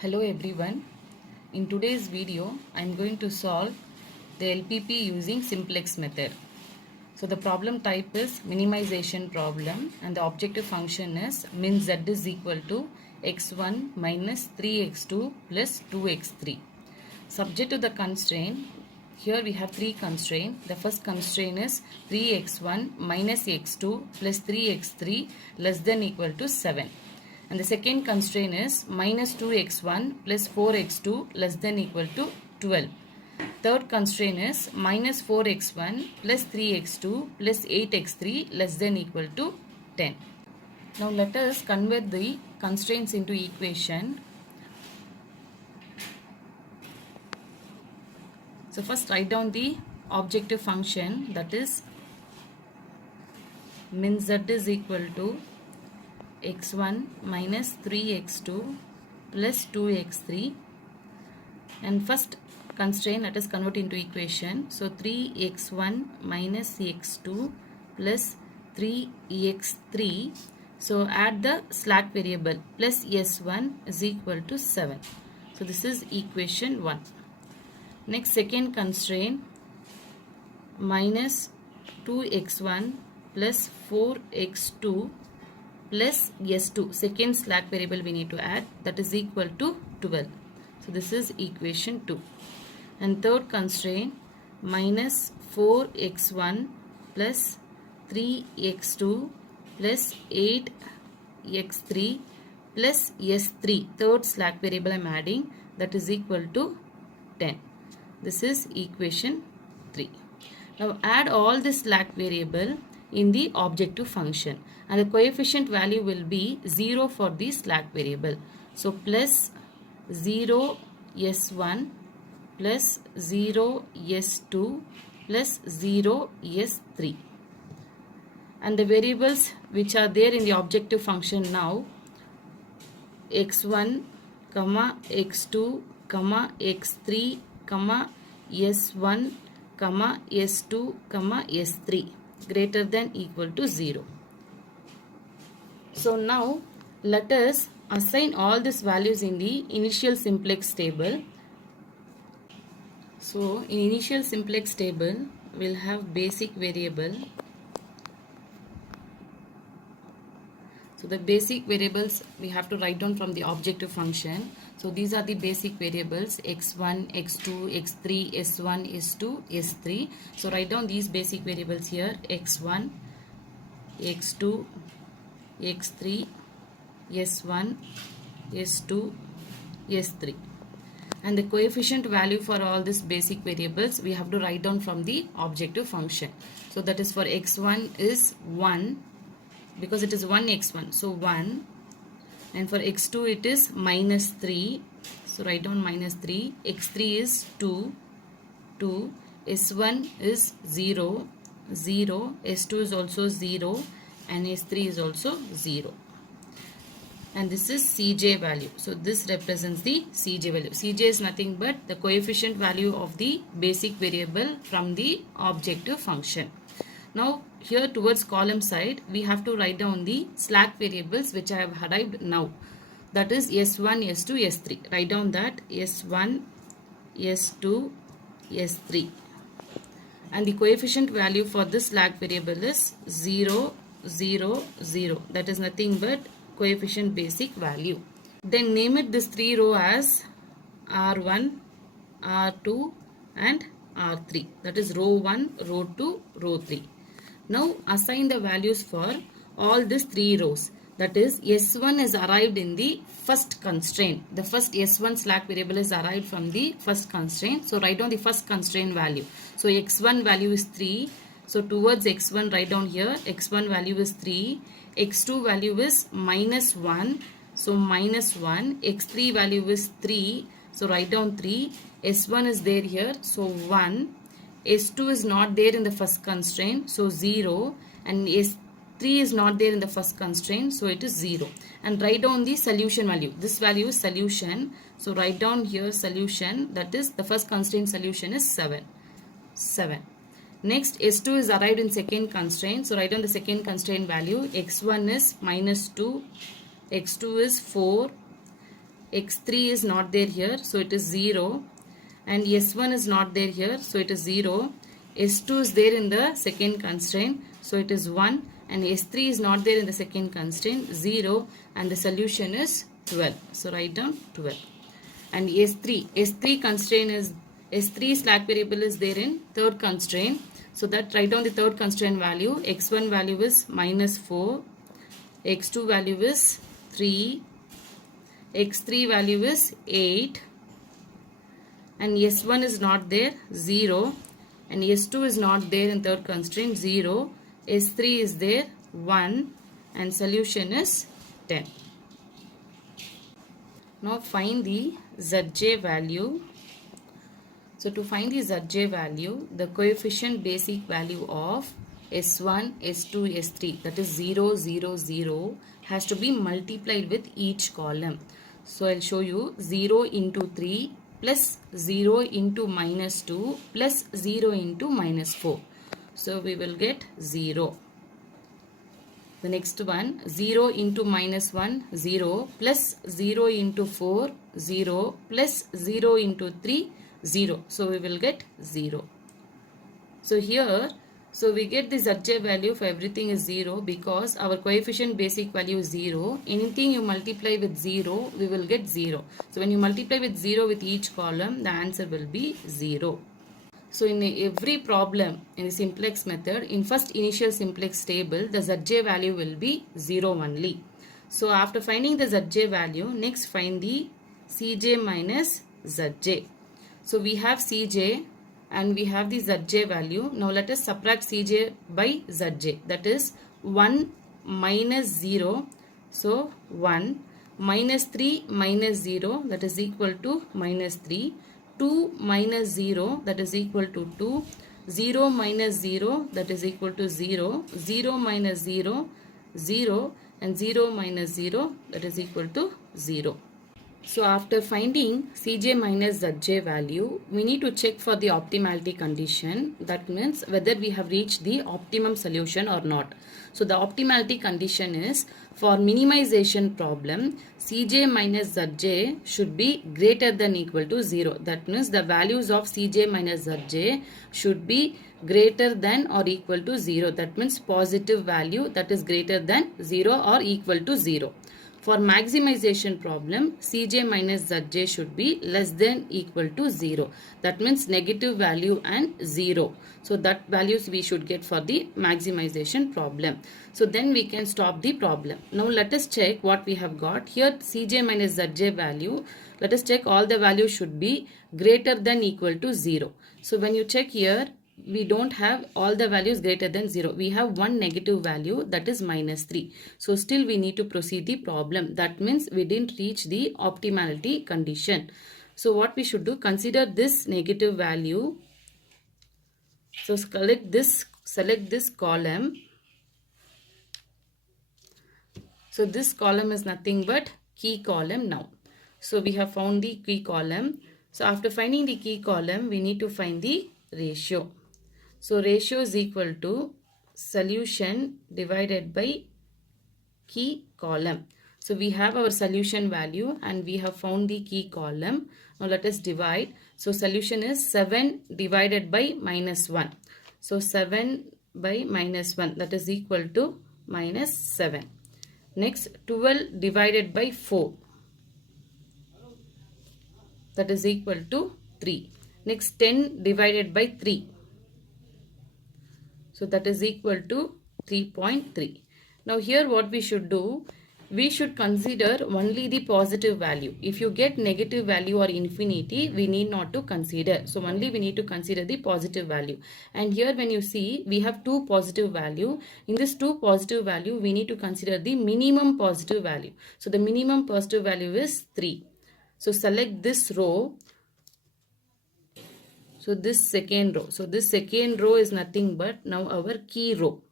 Hello everyone. In today's video, I am going to solve the LPP using simplex method. So the problem type is minimization problem and the objective function is min z is equal to x1 minus 3x2 plus 2x3. Subject to the constraint, here we have three constraints. The first constraint is 3x1 minus x2 plus 3x3 less than equal to 7. And the second constraint is minus 2x1 plus 4x2 less than equal to 12. Third constraint is minus 4x1 plus 3x2 plus 8x3 less than equal to 10. Now let us convert the constraints into equation. So first write down the objective function, that is min z is equal to x1 minus 3x2 plus 2x3, and first constraint, let us convert into equation. So 3x1 minus x2 plus 3x3, so add the slack variable plus s1 is equal to 7. So this is equation 1. Next, second constraint, minus 2x1 plus 4x2 plus s2, second slack variable we need to add, that is equal to 12. So this is equation 2. And third constraint, minus 4x1 plus 3x2 plus 8x3 plus s3, third slack variable I am adding, that is equal to 10. This is equation 3. Now add all the slack variable in the objective function, and the coefficient value will be 0 for the slack variable. So plus 0 s1 plus 0 s2 plus 0 s3. And the variables which are there in the objective function now, x1, x2, x3, s1, s2, s3 greater than equal to 0. So now let us assign all these values in the initial simplex table. So in initial simplex table we'll have basic variable. So the basic variables we have to write down from the objective function. So these are the basic variables x1, x2, x3, s1, s2, s3. So write down these basic variables here, x1, x2, x3, s1, s2, s3. And the coefficient value for all these basic variables we have to write down from the objective function. So that is for x1 is 1, because it is 1 x1, so 1, and for x2 it is minus 3, so write down minus 3, x3 is 2, s1 is 0, s2 is also 0, and s3 is also 0. And this is Cj value. So this represents the Cj value. Cj is nothing but the coefficient value of the basic variable from the objective function. Now here towards column side we have to write down the slack variables which I have arrived now. That is s1, s2, s3. Write down that s1, s2, s3. And the coefficient value for this slack variable is 0, 0, 0. That is nothing but coefficient basic value. Then name it this 3 row as R1, R2 and R3. That is row 1, row 2, row 3. Now assign the values for all these 3 rows. That is S1 is arrived in the first constraint. The first S1 slack variable is arrived from the first constraint. So write down the first constraint value. So x1 value is 3. So towards x1 write down here x1 value is 3. x2 value is minus 1. So minus 1. x3 value is 3. So write down 3. s1 is there here. So 1. s2 is not there in the first constraint, so 0, and s3 is not there in the first constraint, so it is 0. And write down the solution value. This value is solution, so write down here solution, that is the first constraint solution is 7. Next, s2 is arrived in second constraint, so write down the second constraint value. x1 is minus 2, x2 is 4, x3 is not there here, so it is 0, and s1 is not there here, so it is 0. s2 is there in the second constraint, so it is 1, and s3 is not there in the second constraint, 0, and the solution is 12. So write down 12. And s3 constraint is, s3 slack variable is there in third constraint, so that write down the third constraint value. x1 value is -4, x2 value is 3, x3 value is 8, and s1 is not there, 0, and s2 is not there in third constraint, 0, s3 is there, 1, and solution is 10. Now find the Zj value. So to find the Zj value, the coefficient basic value of S1, S2, S3, that is 0, 0, 0, has to be multiplied with each column. So I'll show you 0 into 3 plus 0 into -2 plus 0 into -4. So we will get 0. The next one, 0 into -1, 0, plus 0 into 4, 0, plus 0 into 3, 0. So we will get 0. So here, so we get the Zj value for everything is 0 because our coefficient basic value is 0. Anything you multiply with 0, we will get 0. So when you multiply with 0 with each column, the answer will be 0. So in every problem in the simplex method, in first initial simplex table, the Zj value will be 0 only. So after finding the Zj value, next find the Cj minus Zj. So we have Cj and we have the Zj value. Now let us subtract Cj by Zj. That is 1 minus 0. So 1 minus 3 minus 0, that is equal to -3. 2 minus 0, that is equal to 2. 0 minus 0, that is equal to 0. 0 minus 0, 0, and 0 minus 0, that is equal to 0. So after finding Cj minus Zj value, we need to check for the optimality condition. That means whether we have reached the optimum solution or not. So the optimality condition is, for minimization problem, Cj minus Zj should be greater than equal to 0. That means the values of Cj minus Zj should be greater than or equal to 0. That means positive value that is greater than 0 or equal to 0. For maximization problem, Cj minus Zj should be less than equal to 0. That means negative value and 0. So that values we should get for the maximization problem. So then we can stop the problem. Now let us check what we have got. Here Cj minus Zj value, let us check all the values should be greater than equal to 0. So when you check here, we don't have all the values greater than 0. We have one negative value, that is -3. So still we need to proceed the problem. That means we didn't reach the optimality condition. So what we should do, consider this negative value. So select this column. So this column is nothing but key column now. So we have found the key column. So after finding the key column, we need to find the ratio. So ratio is equal to solution divided by key column. So we have our solution value and we have found the key column. Now let us divide. So solution is 7 divided by -1. So 7 by -1, that is equal to -7. Next 12 divided by 4, that is equal to 3. Next 10 divided by 3. So that is equal to 3.3. Now here what we should do, we should consider only the positive value. If you get negative value or infinity, we need not to consider. So only we need to consider the positive value. And here when you see, we have two positive value. In this two positive value, we need to consider the minimum positive value. So the minimum positive value is 3. So select this row. So this second row. So this second row is nothing but now our key row.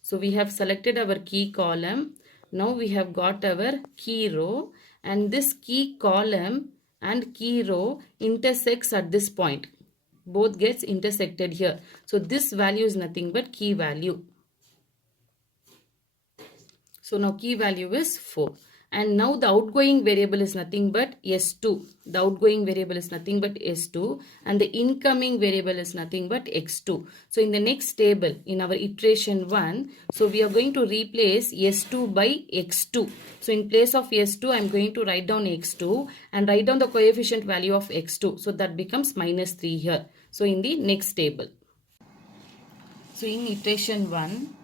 So we have selected our key column. Now we have got our key row, and this key column and key row intersects at this point. Both gets intersected here. So this value is nothing but key value. So now key value is 4. And now the outgoing variable is nothing but S2. The outgoing variable is nothing but S2 and the incoming variable is nothing but X2. So in the next table in our iteration 1, so we are going to replace S2 by X2. So in place of S2 I am going to write down X2 and write down the coefficient value of X2. So that becomes minus 3 here. So in the next table. So in iteration 1,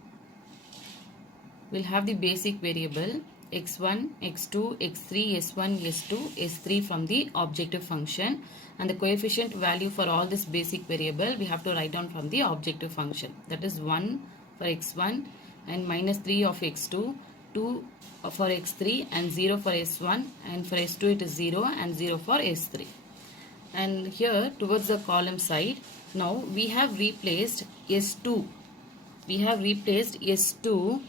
we'll have the basic variable x1, x2, x3, s1, s2, s3 from the objective function, and the coefficient value for all this basic variable we have to write down from the objective function. That is 1 for x1 and minus 3 of x2, 2 for x3 and 0 for s1, and for s2 it is 0 and 0 for s3. And here towards the column side, now we have replaced s2. We have replaced s2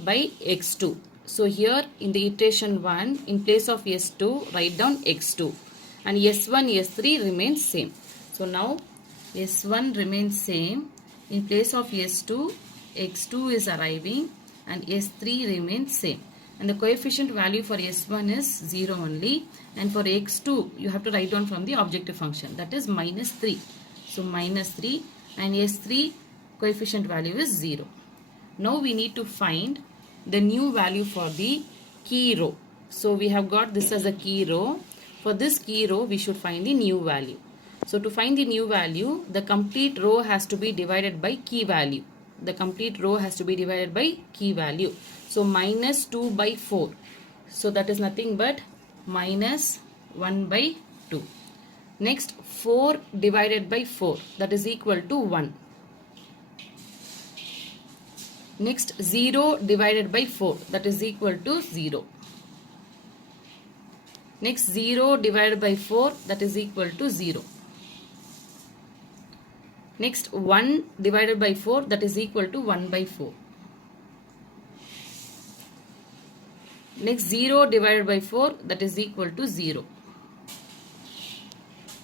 by x2. So here in the iteration 1, in place of S2, write down x2. And S1, S3 remains same. So now S1 remains same. In place of S2, x2 is arriving and S3 remains same. And the coefficient value for S1 is 0 only. And for x2, you have to write down from the objective function. That is minus 3. So minus 3 and S3 coefficient value is 0. Now we need to find the new value for the key row. So we have got this as a key row. For this key row, we should find the new value. So to find the new value, the complete row has to be divided by key value. The complete row has to be divided by key value. So minus 2 by 4. So that is nothing but minus 1 by 2. Next 4 divided by 4. That is equal to 1. Next 0 divided by 4, that is equal to 0. Next 0 divided by 4, that is equal to 0. Next 1 divided by 4, that is equal to 1 by 4. Next 0 divided by 4, that is equal to 0.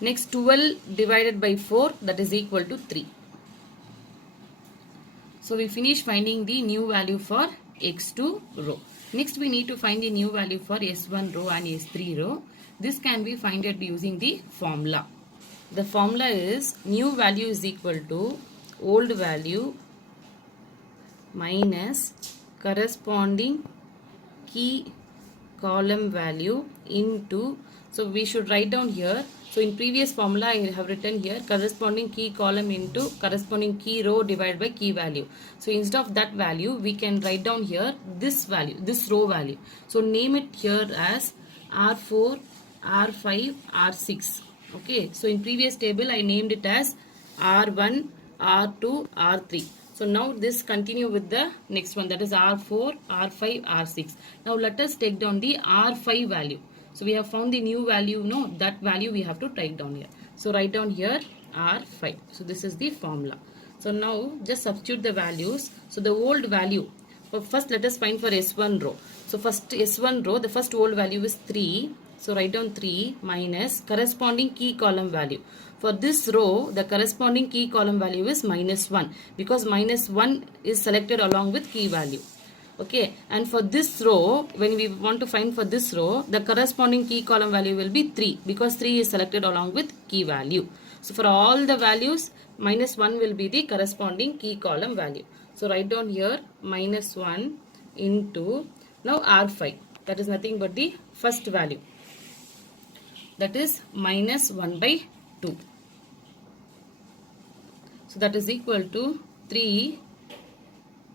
Next 12 divided by 4, that is equal to 3. So we finish finding the new value for x2 row. Next we need to find the new value for s1 row and s3 row. This can be found using the formula. The formula is new value is equal to old value minus corresponding key column value into, so we should write down here. So in previous formula I have written here corresponding key column into corresponding key row divided by key value. So instead of that value we can write down here this value, this row value. So name it here as R4, R5, R6. Okay, so in previous table I named it as R1, R2, R3. So now this continue with the next one, that is R4, R5, R6. Now let us take down the R5 value. So we have found the new value, no, that value we have to write down here. So write down here R5. So this is the formula. So now just substitute the values. So the old value, first let us find for S1 row. So first S1 row, the first old value is 3. So write down 3 minus corresponding key column value. For this row, the corresponding key column value is minus 1 because minus 1 is selected along with key value. Okay, and for this row, when we want to find for this row, the corresponding key column value will be 3 because 3 is selected along with key value. So for all the values, minus 1 will be the corresponding key column value. So write down here minus 1 into, now R5, that is nothing but the first value, that is minus 1 by 2. So that is equal to 3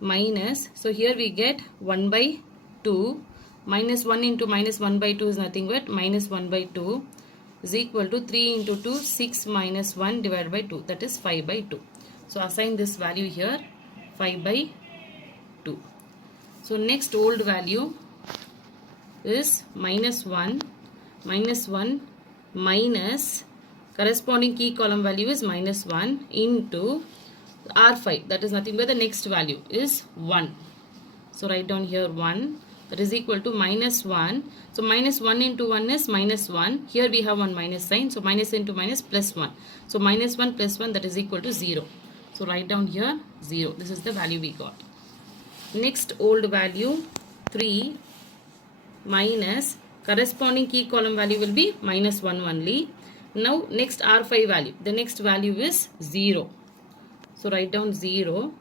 minus, so here we get 1 by 2, minus 1 into minus 1 by 2 is nothing but minus 1 by 2 is equal to 3 into 2, 6 minus 1 divided by 2, that is 5 by 2. So assign this value here 5 by 2. So next old value is minus 1 minus corresponding key column value is minus 1 into R5, that is nothing but the next value is 1. So write down here 1, that is equal to minus 1. So minus 1 into 1 is minus 1. Here we have one minus sign. So minus into minus plus 1. So minus 1 plus 1, that is equal to 0. So write down here 0. This is the value we got. Next old value 3 minus corresponding key column value will be minus 1 only. Now next R5 value, the next value is 0. So write down 0,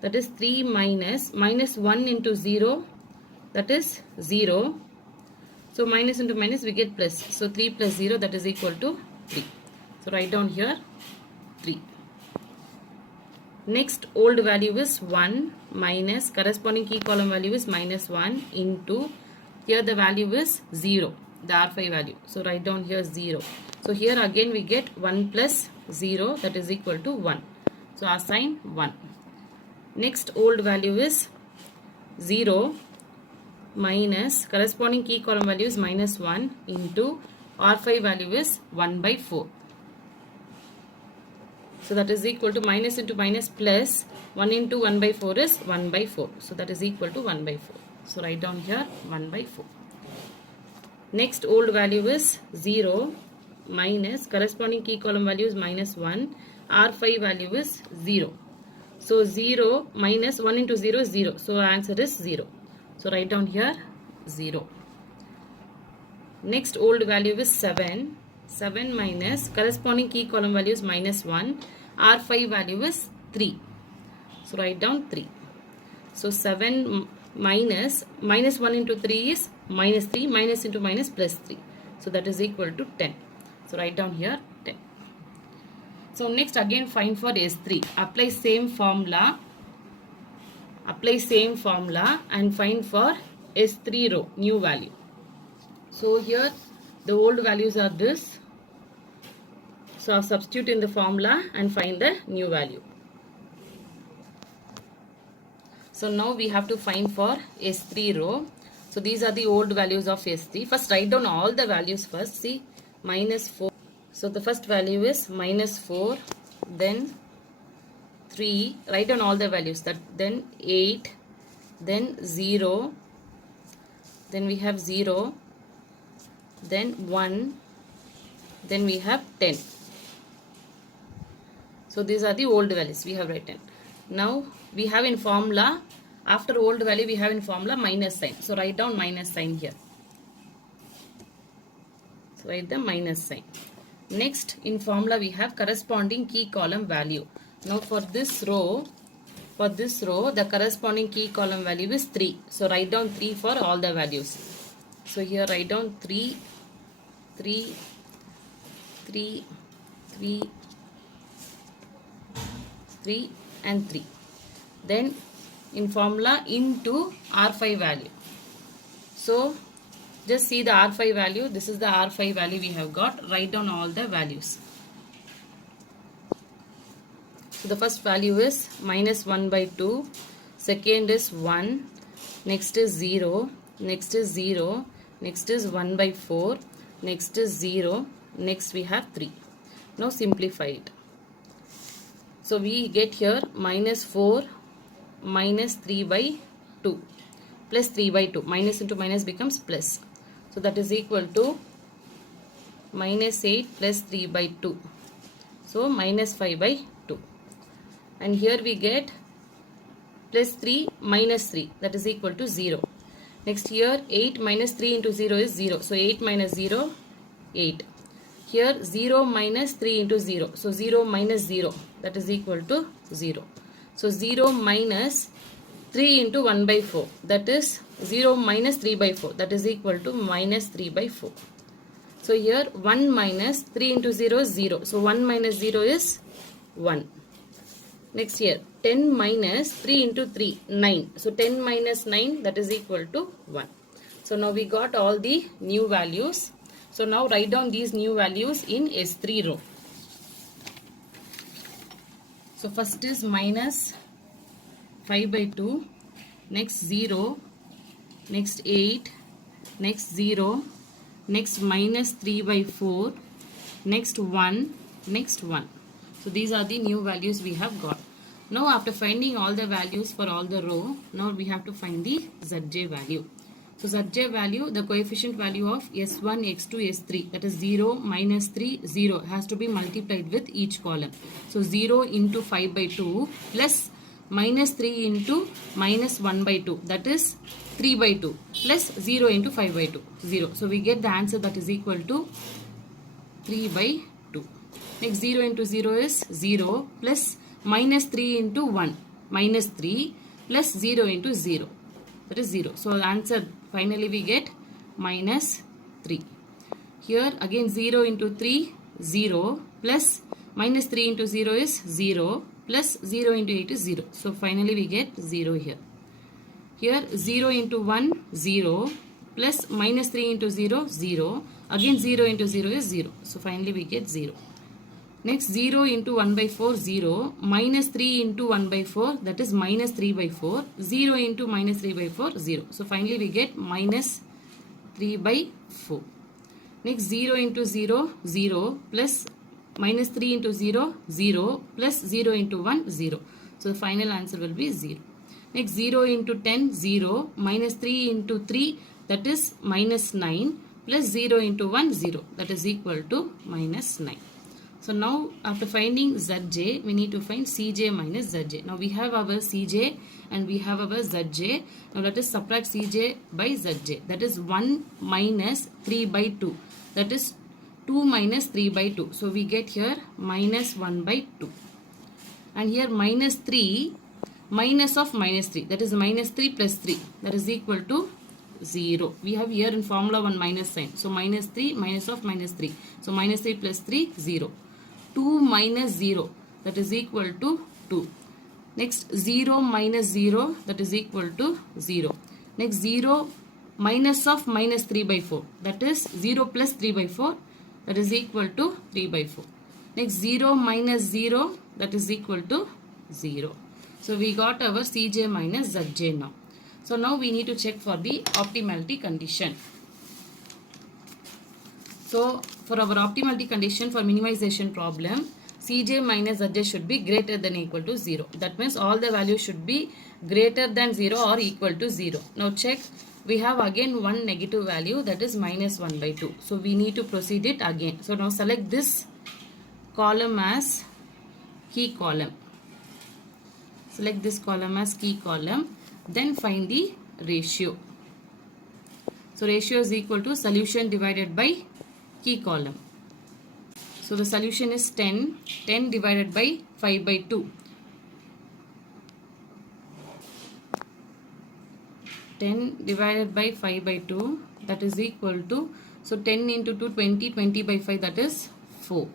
that is 3 minus 1 into 0, that is 0. So minus into minus we get plus. So 3 plus 0, that is equal to 3. So write down here 3. Next old value is 1 minus corresponding key column value is minus 1 into, here the value is 0, the R5 value. So write down here 0. So here again we get 1 plus 0, that is equal to 1. So assign 1. Next old value is 0 minus corresponding key column value is minus 1 into R5 value is 1 by 4. So that is equal to minus into minus plus 1 into 1 by 4 is 1 by 4. So that is equal to 1 by 4. So write down here 1 by 4. Next old value is 0 minus corresponding key column value is minus 1. R5 value is 0. So 0 minus 1 into 0 is 0. So answer is 0. So write down here 0. Next old value is 7. 7 minus corresponding key column value is minus 1. R5 value is 3. So write down 3. So 7 minus 1 into 3 is minus 3. Minus into minus plus 3. So that is equal to 10. So write down here 10. So next again find for S3. Apply same formula. And find for S3 row new value. So here the old values are this. So substitute in the formula and find the new value. So now we have to find for S3 row. So these are the old values of S3. First write down all the values first. See, minus 4. So the first value is minus 4. Then 3. Write down all the values. Then 8. Then 0. Then we have 0. Then 1. Then we have 10. So these are the old values we have written. Now we have in formula, after old value we have in formula minus sign. So write down minus sign here. So write the minus sign. Next in formula we have corresponding key column value. Now for this row the corresponding key column value is 3. So write down 3 for all the values. So here write down 3, 3, 3, 3, 3 and 3. Then in formula into R5 value. So just see the R5 value. This is the R5 value we have got. Write down all the values. So the first value is minus 1 by 2. Second is 1. Next is 0. Next is 0. Next is 1 by 4. Next is 0. Next we have 3. Now simplify it. So we get here minus 4 minus 3 by 2 plus 3 by 2. Minus into minus becomes plus. So that is equal to minus 8 plus 3 by 2. So minus 5 by 2. And here we get plus 3 minus 3, that is equal to 0. Next here 8 minus 3 into 0 is 0. So 8 minus 0, 8. Here 0 minus 3 into 0. So 0 minus 0, that is equal to 0. So 0 minus 3 into 1 by 4, that is 0 minus 3 by 4, that is equal to minus 3 by 4. So here 1 minus 3 into 0 is 0. So 1 minus 0 is 1. Next here 10 minus 3 into 3, 9. So 10 minus 9, that is equal to 1. So now we got all the new values. So now write down these new values in S3 row. So first is minus 5 by 2, next 0, next 8, next 0, next minus 3 by 4, next 1, next 1. So these are the new values we have got. Now after finding all the values for all the row, now we have to find the Zj value. So Zj value, the coefficient value of S1, X2, S3, that is 0, minus 3, 0 has to be multiplied with each column. So 0 into 5 by 2 plus minus 3 into minus 1 by 2, that is 3 by 2 plus 0 into 5 by 2, 0. So we get the answer that is equal to 3 by 2. Next 0 into 0 is 0 plus minus 3 into 1, minus 3 plus 0 into 0, that is 0. So the answer finally we get minus 3. Here again 0 into 3, 0 plus minus 3 into 0 is 0 plus 0 into 8 is 0. So finally we get 0 here. Here 0 into 1, 0 plus minus 3 into 0, 0. Again 0 into 0 is 0. So finally we get 0. Next 0 into 1 by 4, 0. Minus 3 into 1 by 4, that is minus 3 by 4. 0 into minus 3 by 4, 0. So finally we get minus 3 by 4. Next 0 into 0, 0 plus minus 3 into 0, 0 plus 0 into 1, 0. So the final answer will be 0. Next 0 into 10, 0 minus 3 into 3, that is minus 9 plus 0 into 1, 0, that is equal to minus 9. So now after finding Zj, we need to find Cj minus Zj. Now we have our Cj and we have our Zj. Now let us subtract Cj by Zj. That is 1 minus 3 by 2. That is 2 minus 3 by 2. So we get here minus 1 by 2. And here minus 3 minus of minus 3. That is minus 3 plus 3. That is equal to 0. We have here in formula 1 minus sign. So minus 3 minus of minus 3. So minus 3 plus 3, 0. 2 minus 0, that is equal to 2. Next 0 minus 0, that is equal to 0. Next 0 minus of minus 3 by 4, that is 0 plus 3 by 4, that is equal to 3 by 4. Next 0 minus 0, that is equal to 0. So we got our Cj minus Zj now. So now we need to check for the optimality condition. So for our optimality condition for minimization problem, Cj minus Zj should be greater than or equal to 0. That means all the values should be greater than 0 or equal to 0. Now check, we have again one negative value, that is minus 1 by 2. So we need to proceed it again. So now select this column as key column. Select this column as key column. Then find the ratio. So ratio is equal to solution divided by key column. So the solution is 10. 10 divided by 5 by 2. 10 divided by 5 by 2, that is equal to, so 10 into 2, 20, 20 by 5, that is 4.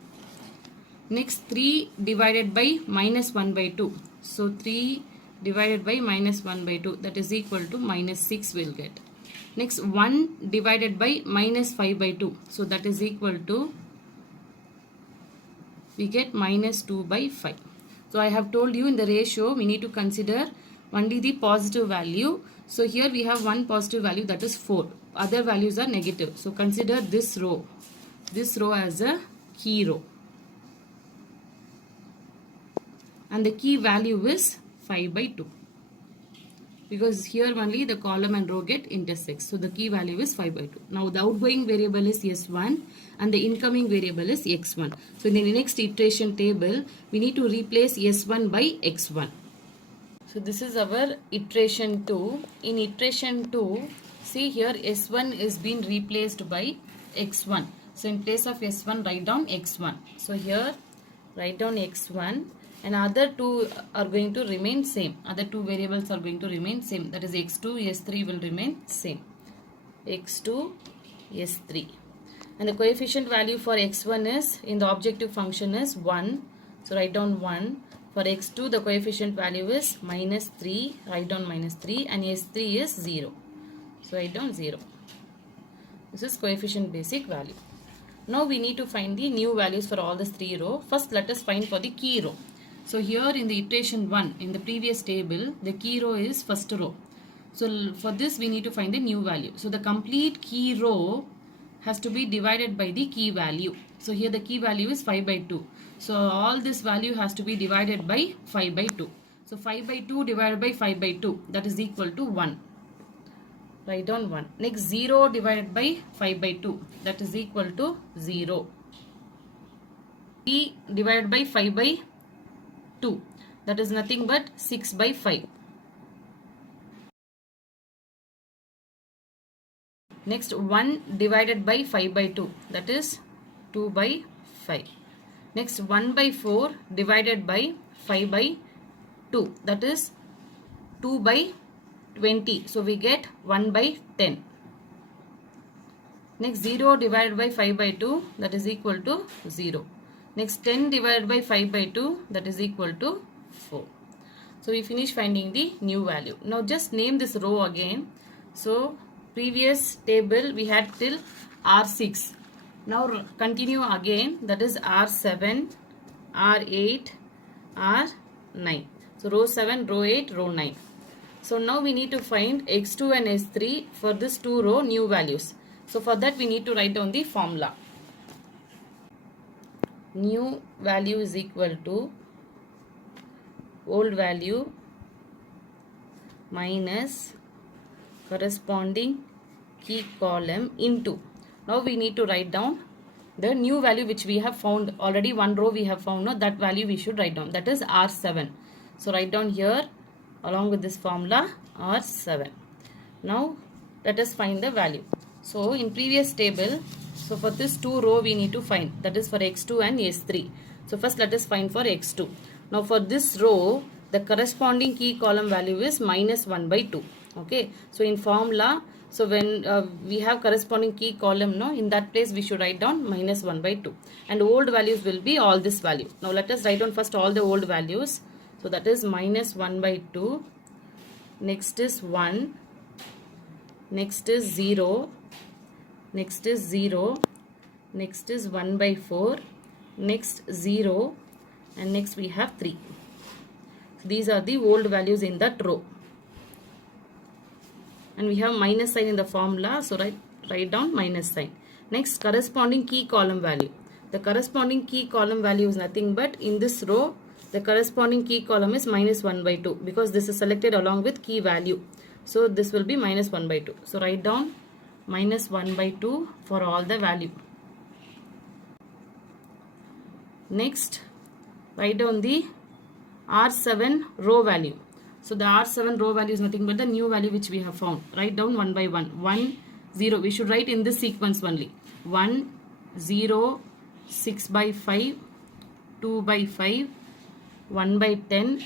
Next 3 divided by minus 1 by 2. So 3 divided by minus 1 by 2, that is equal to minus 6 will get. Next 1 divided by minus 5 by 2. So that is equal to, we get minus 2 by 5. So I have told you in the ratio we need to consider only the positive value. So here we have one positive value, that is 4. Other values are negative. So consider this row as a key row. And the key value is 5 by 2. Because here only the column and row get intersects. So the key value is 5 by 2. Now the outgoing variable is S1 and the incoming variable is X1. So in the next iteration table, we need to replace S1 by X1. So this is our iteration 2. In iteration 2, see here S1 is being replaced by X1. So in place of S1, write down X1. So here write down X1. And other two are going to remain same. Other two variables are going to remain same. That is x2, s3 will remain same. x2, s3. And the coefficient value for x1 is, in the objective function is 1. So write down 1. For x2, the coefficient value is minus 3. Write down minus 3. And s3 is 0. So write down 0. This is coefficient basic value. Now we need to find the new values for all the 3 rows. First let us find for the key row. So here in the iteration 1, in the previous table, the key row is first row. So for this we need to find the new value. So the complete key row has to be divided by the key value. So here the key value is 5 by 2. So all this value has to be divided by 5 by 2. So 5 by 2 divided by 5 by 2, that is equal to 1. Write down 1. Next 0 divided by 5 by 2, that is equal to 0. 3 divided by 5 by 2, that is nothing but 6 by 5. Next 1 divided by 5 by 2, that is 2 by 5. Next 1 by 4 divided by 5 by 2, that is 2 by 20. So we get 1 by 10. Next 0 divided by 5 by 2, that is equal to 0. Next 10 divided by 5 by 2, that is equal to 4. So we finish finding the new value. Now just name this row again. So previous table we had till R6. Now continue again, that is R7, R8, R9. So row 7, row 8, row 9. So now we need to find x2 and s3 for this two row new values. So for that we need to write down the formula. New value is equal to old value minus corresponding key column into. Now we need to write down the new value which we have found. Already one row we have found. Now that value we should write down. That is R7. So write down here along with this formula R7. Now let us find the value. So in previous table, so for this two row we need to find, that is for x2 and s3. So first let us find for x2. Now for this row the corresponding key column value is minus 1 by 2. Okay, so in formula, so when we have corresponding key column, no, in that place we should write down minus 1 by 2, and old values will be all this value. Now let us write down first all the old values. So that is minus 1 by 2, next is 1, next is 0, next is 0, next is 1 by 4, next 0, and next we have 3. So these are the old values in that row. And we have minus sign in the formula, so write down minus sign. Next, corresponding key column value. The corresponding key column value is nothing but in this row the corresponding key column is minus 1 by 2 because this is selected along with key value. So this will be minus 1 by 2. So write down minus 1 by 2 for all the value. Next, write down the R7 row value. So the R7 row value is nothing but the new value which we have found. Write down 1 by 1. 1, 0. We should write in this sequence only. 1, 0, 6 by 5, 2 by 5, 1 by 10,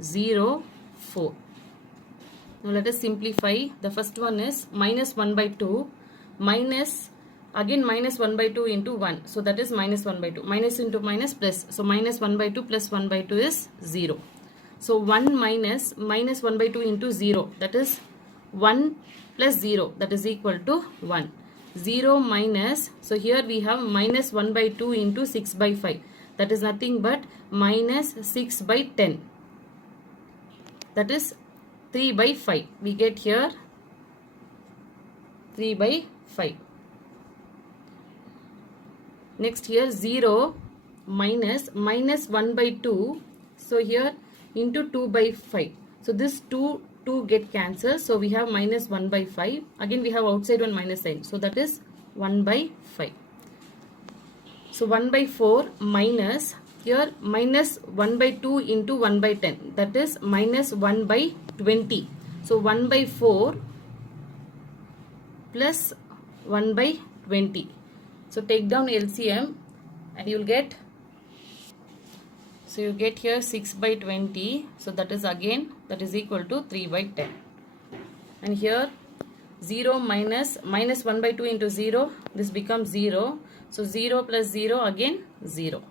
0, 4. Now let us simplify. The first one is minus 1 by 2 minus, again minus 1 by 2 into 1. So that is minus 1 by 2. Minus into minus plus. So minus 1 by 2 plus 1 by 2 is 0. So 1 minus 1 by 2 into 0, that is 1 plus 0, that is equal to 1. 0 minus, so here we have minus 1 by 2 into 6 by 5. That is nothing but minus 6 by 10. That is 3 by 5. We get here 3 by 5. Next here 0 minus 1 by 2. So here into 2 by 5. So this 2 get cancelled. So we have minus 1 by 5. Again we have outside one minus sign. So that is 1 by 5. So 1 by 4 minus, here minus 1 by 2 into 1 by 10. That is minus 1 by 20. So 1 by 4 plus 1 by 20. So take down LCM and you will get, so you get here 6 by 20. So that is again, that is equal to 3 by 10. And here 0 minus 1 by 2 into 0. This becomes 0. So 0 plus 0 again 0.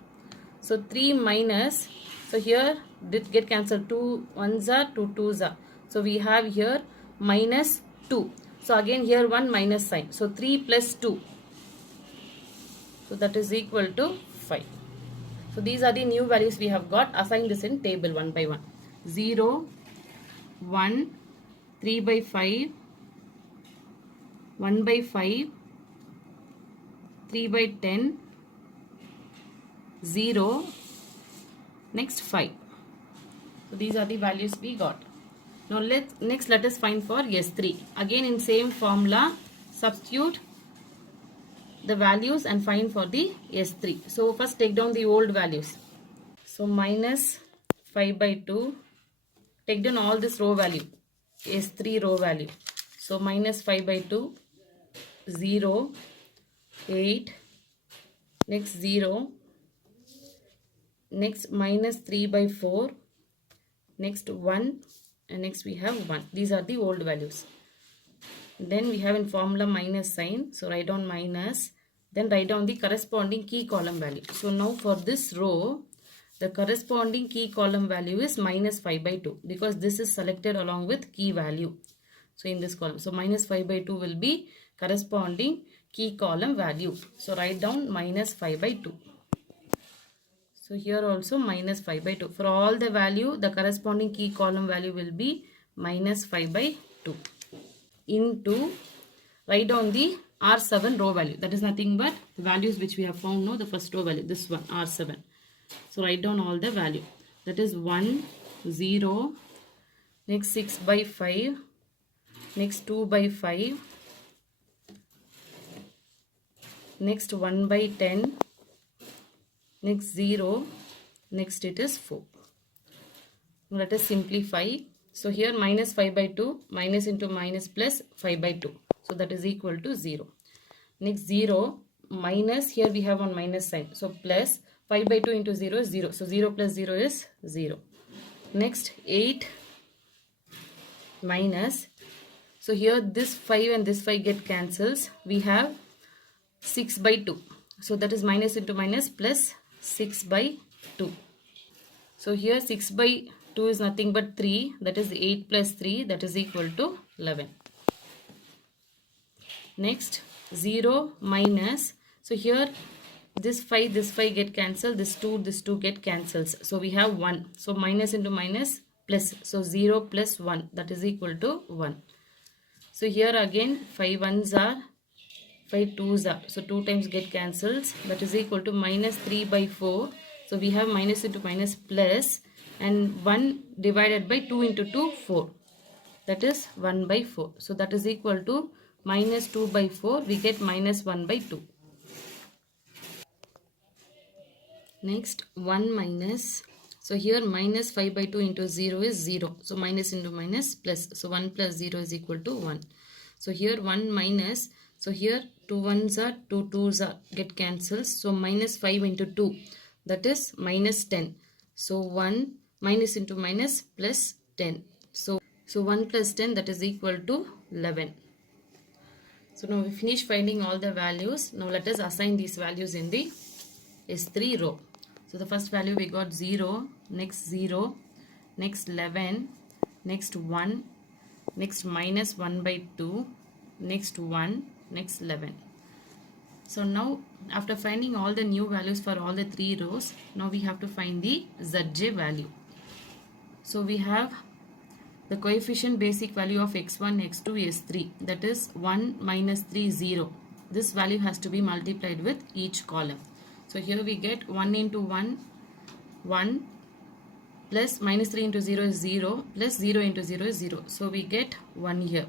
So 3 minus, so here did get cancelled. 2 1s are 2 2s are. So we have here minus 2. So again here one minus sign. So 3 plus 2. So that is equal to 5. So these are the new values we have got. Assign this in table one by one. 0, 1, 3 by 5, 1 by 5, 3 by 10, 0, next 5. So these are the values we got. Now next let us find for S3. Again in same formula, substitute the values and find for the S3. So first take down the old values. So minus 5 by 2. Take down all this row value. S3 row value. So minus 5 by 2. 0, 8, next 0, next minus 3 by 4, next 1, and next we have 1. These are the old values. Then we have in formula minus sign, so write down minus, then write down the corresponding key column value. So now for this row, the corresponding key column value is minus 5 by 2 because this is selected along with key value. So in this column, so minus 5 by 2 will be corresponding key column value. So write down minus 5 by 2. So here also minus 5 by 2. For all the value, the corresponding key column value will be minus 5 by 2. Into, write down the R7 row value. That is nothing but the values which we have found now, the first row value, this one, R7. So write down all the value. That is 1, 0, next 6 by 5, next 2 by 5, next 1 by 10, next 0, next it is 4. Let us simplify. So here minus 5 by 2, minus into minus plus 5 by 2. So that is equal to 0. Next 0, minus, here we have one minus sign. So plus 5 by 2 into 0 is 0. So 0 plus 0 is 0. Next 8 minus. So here this 5 and this 5 get cancels. We have 6 by 2. So that is minus into minus plus 6 by 2. So here 6 by 2 is nothing but 3. That is 8 plus 3. That is equal to 11. Next 0 minus. So here this 5 get cancelled. This 2 get cancels. So we have 1. So minus into minus plus. So 0 plus 1. That is equal to 1. So here again 5 1s are 5 2s are. So 2 times get cancelled. That is equal to minus 3 by 4. So we have minus into minus plus. And 1 divided by 2 into 2, 4. That is 1 by 4. So that is equal to minus 2 by 4. We get minus 1 by 2. Next 1 minus. So here minus 5 by 2 into 0 is 0. So minus into minus plus. So 1 plus 0 is equal to 1. So here 1 minus. So here 2 1s are 2 2s are get cancelled. So minus 5 into 2. That is minus 10. So 1 minus into minus plus 10. So 1 plus 10, that is equal to 11. So now we finish finding all the values. Now let us assign these values in the S3 row. So the first value we got 0, next 0, next 11, next 1, next minus 1 by 2, next 1, next 11. So now after finding all the new values for all the 3 rows, now we have to find the Zj value. So we have the coefficient basic value of x1, x2, s3, that is 1 minus 3, 0. This value has to be multiplied with each column. So here we get 1 into 1, 1, plus minus 3 into 0 is 0, plus 0 into 0 is 0. So we get 1 here.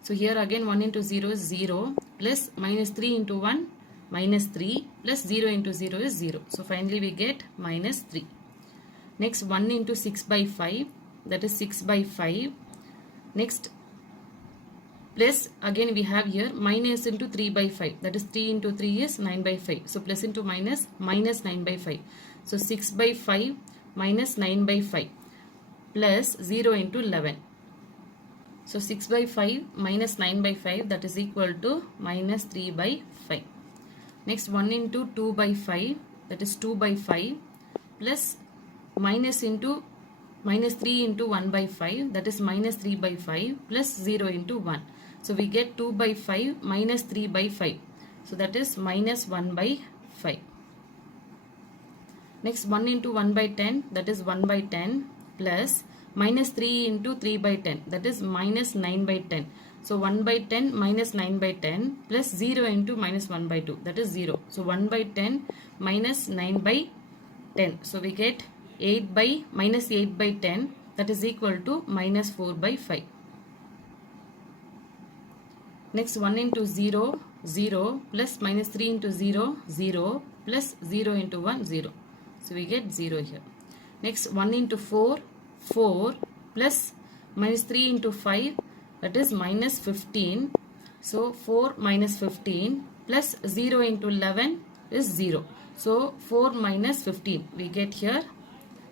So here again 1 into 0 is 0, plus minus 3 into 1, minus 3, plus 0 into 0 is 0. So finally we get minus 3. Next 1 into 6 by 5, that is 6 by 5. Next plus again we have here minus into 3 by 5, that is 3 into 3 is 9 by 5. So plus into minus, minus 9 by 5. So 6 by 5 minus 9 by 5 plus 0 into 11. So 6 by 5 minus 9 by 5, that is equal to minus 3 by 5. Next 1 into 2 by 5, that is 2 by 5 plus minus into minus 3 into 1 by 5, that is minus 3 by 5 plus 0 into 1. So we get 2 by 5 minus 3 by 5. So that is minus 1 by 5. Next 1 into 1 by 10, that is 1 by 10 plus minus 3 into 3 by 10, that is minus 9 by 10. So 1 by 10 minus 9 by 10 plus 0 into minus 1 by 2, that is 0. So 1 by 10 minus 9 by 10. So we get 8 by minus 8 by 10, that is equal to minus 4 by 5. Next 1 into 0, 0 plus minus 3 into 0, 0 plus 0 into 1, 0. So we get 0 here. Next 1 into 4, 4 plus minus 3 into 5, that is minus 15. So 4 minus 15 plus 0 into 11 is 0. So 4 minus 15, we get here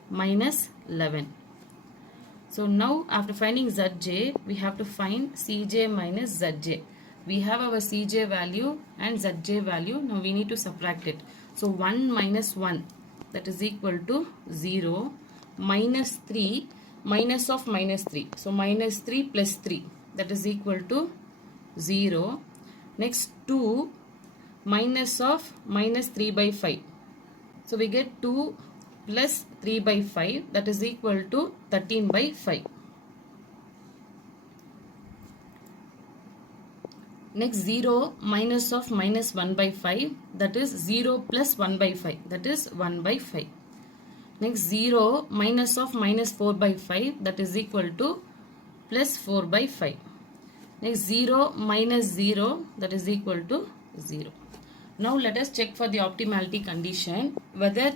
minus 11. So now after finding Zj, we have to find Cj minus Zj. We have our Cj value and Zj value. Now we need to subtract it. So 1 minus 1, that is equal to 0, minus 3, minus of minus 3. So minus 3 plus 3, that is equal to 0. Next 2 minus of minus 3 by 5. So we get 2 plus 3 by 5, that is equal to 13 by 5. Next 0 minus of minus 1 by 5, that is 0 plus 1 by 5, that is 1 by 5. Next 0 minus of minus 4 by 5, that is equal to plus 4 by 5. Next 0 minus 0, that is equal to 0. Now let us check for the optimality condition whether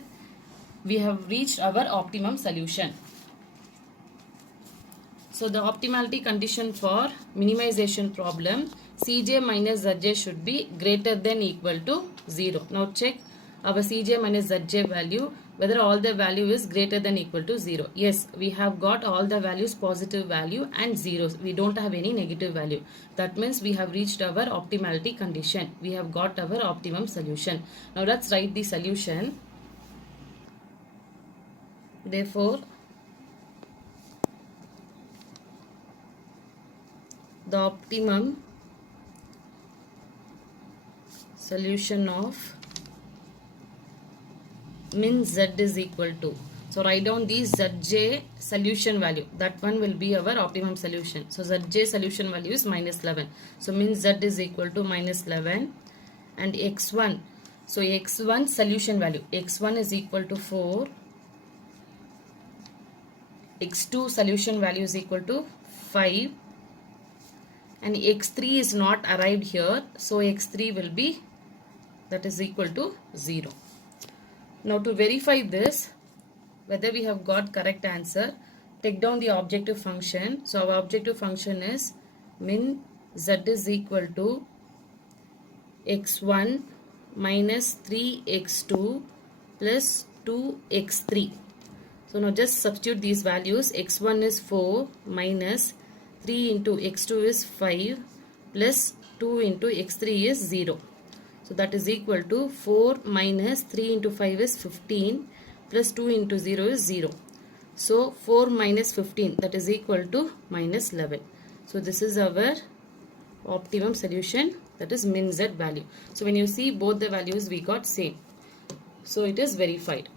we have reached our optimum solution. So the optimality condition for minimization problem, Cj minus Zj should be greater than equal to 0. Now check our Cj minus Zj value, whether all the value is greater than equal to 0. Yes, we have got all the values positive value and zeros. We don't have any negative value. That means we have reached our optimality condition. We have got our optimum solution. Now let's write the solution. Therefore, the optimum solution of min z is equal to, so write down the Zj solution value. That one will be our optimum solution. So Zj solution value is minus 11. So min z is equal to minus 11 and x1. So x1 solution value, x1 is equal to 4. X2 solution value is equal to 5 and x3 is not arrived here, so x3 will be, that is equal to 0. Now to verify this whether we have got correct answer, take down the objective function. So our objective function is min z is equal to x1 minus 3x2 plus 2x3. So now just substitute these values. X1 is 4 minus 3 into x2 is 5 plus 2 into x3 is 0. So that is equal to 4 minus 3 into 5 is 15 plus 2 into 0 is 0. So 4 minus 15, that is equal to minus 11. So this is our optimum solution, that is min z value. So when you see both the values we got same. So it is verified.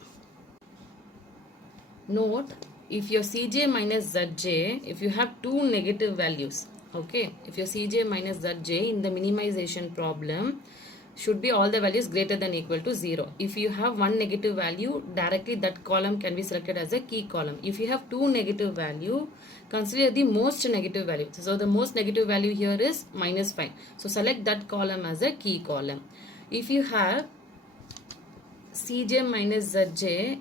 Note, if your Cj minus Zj, if you have two negative values, okay, if your Cj minus Zj in the minimization problem should be all the values greater than equal to 0. If you have one negative value, directly that column can be selected as a key column. If you have two negative value, consider the most negative value. So the most negative value here is minus 5. So select that column as a key column. If you have Cj minus Zj,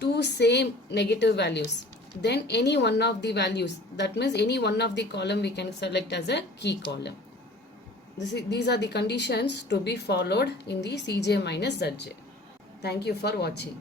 two same negative values, then any one of the values, that means any one of the column we can select as a key column. These are the conditions to be followed in the Cj minus Zj. Thank you for watching.